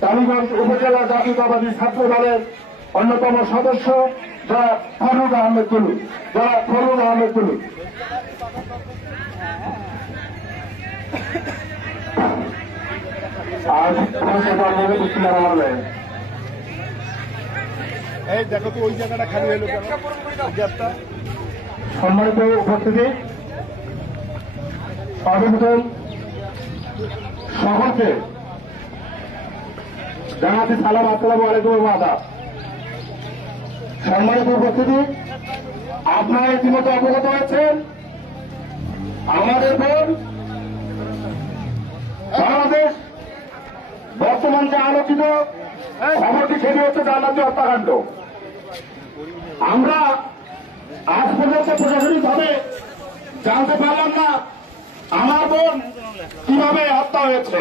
টালিগঞ্জ উপজেলা জাতীয়তাবাদী ছাত্র দলের অন্যতম সদস্য যারা ফরুদ আহমেদ তুলু এই দেখো তো ওই জায়গাটা খালি হলো কেন? সম্মানিত উপস্থিতি, সর্বপ্রথম সকলকে জানাতে সালাম, আসসালামু আলাইকুম ওয়া আদাব। সম্মানিত উপস্থিতি, আপনারা ইতিমধ্যে অবগত হয়েছেন আমাদের বোন বাংলাদেশ বর্তমান যে আলোচিত খবরটি সেটি হচ্ছে জান্নাতি হত্যাকাণ্ড। আমরা আজ পর্যন্ত প্রশাসনিকভাবে জানতে পারলাম না আমার বোন কিভাবে হত্যা হয়েছে।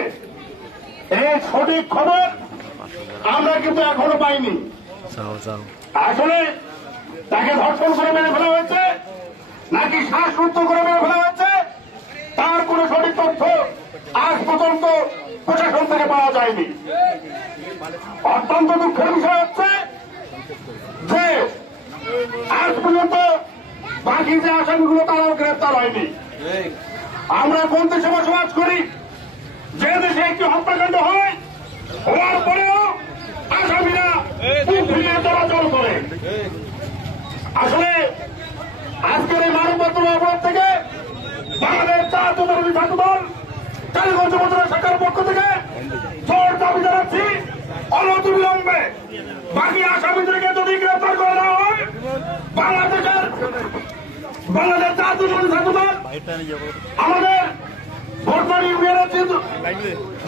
এই সঠিক খবর আমরা কিন্তু এখনো পাইনি। আসলে তাকে ধর্ষণ করে মেরে ফেলা হয়েছে নাকি শ্বাসরুদ্ধ করে মেরে ফেলা হয়েছে তার কোন সঠিক তথ্য আজ পর্যন্ত প্রশাসন থেকে পাওয়া যায়নি। অত্যন্ত দুঃখের বিষয় হচ্ছে যে আজ পর্যন্ত বাকি যে আসামিগুলো তারাও গ্রেপ্তার হয়নি। আমরা কোন দেশে বসবাস করি, যে দেশে একটি হত্যাকাণ্ড হয় হওয়ার পরেও আসামিরা ফিরিয়ে চলাচল করে। আসলে আজকের এই মানববন্ধন অবরোধ থেকে বাংলাদেশ জাতীয়তাবাদী ছাত্র দল টালিগঞ্জ উপজেলা শাখার পক্ষ থেকে জোর দাবি জানাচ্ছি, অনতিবিলম্বে বাকি আসামিদেরকে যদি গ্রেপ্তার করে দেওয়া হয় বাংলাদেশ জাতীয়তাবাদী ছাত্র দল আমাদের ভোটবাড়ি ইউনিয়নের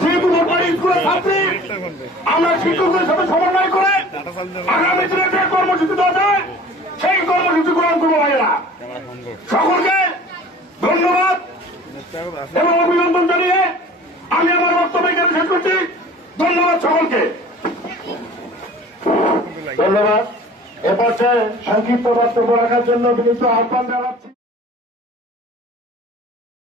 যেহেতু ভোটবাড়ি স্কুলের ছাত্রী, আমরা শিক্ষকদের সাথে সমন্বয় করে আগামী দিনে যে কর্মসূচি দেওয়া যায় সেই কর্মসূচি গ্রহণ করবো। ভাইয়েরা, সকলকে ধন্যবাদ এবং অভিনন্দন জানিয়ে আমি আমার বক্তব্য এখানে শেষ করছি। ধন্যবাদ সকলকে। ধন্যবাদ। এ পর্যায়ে সংক্ষিপ্ত বক্তব্য রাখার জন্য বিনীত আহ্বান জানাচ্ছি।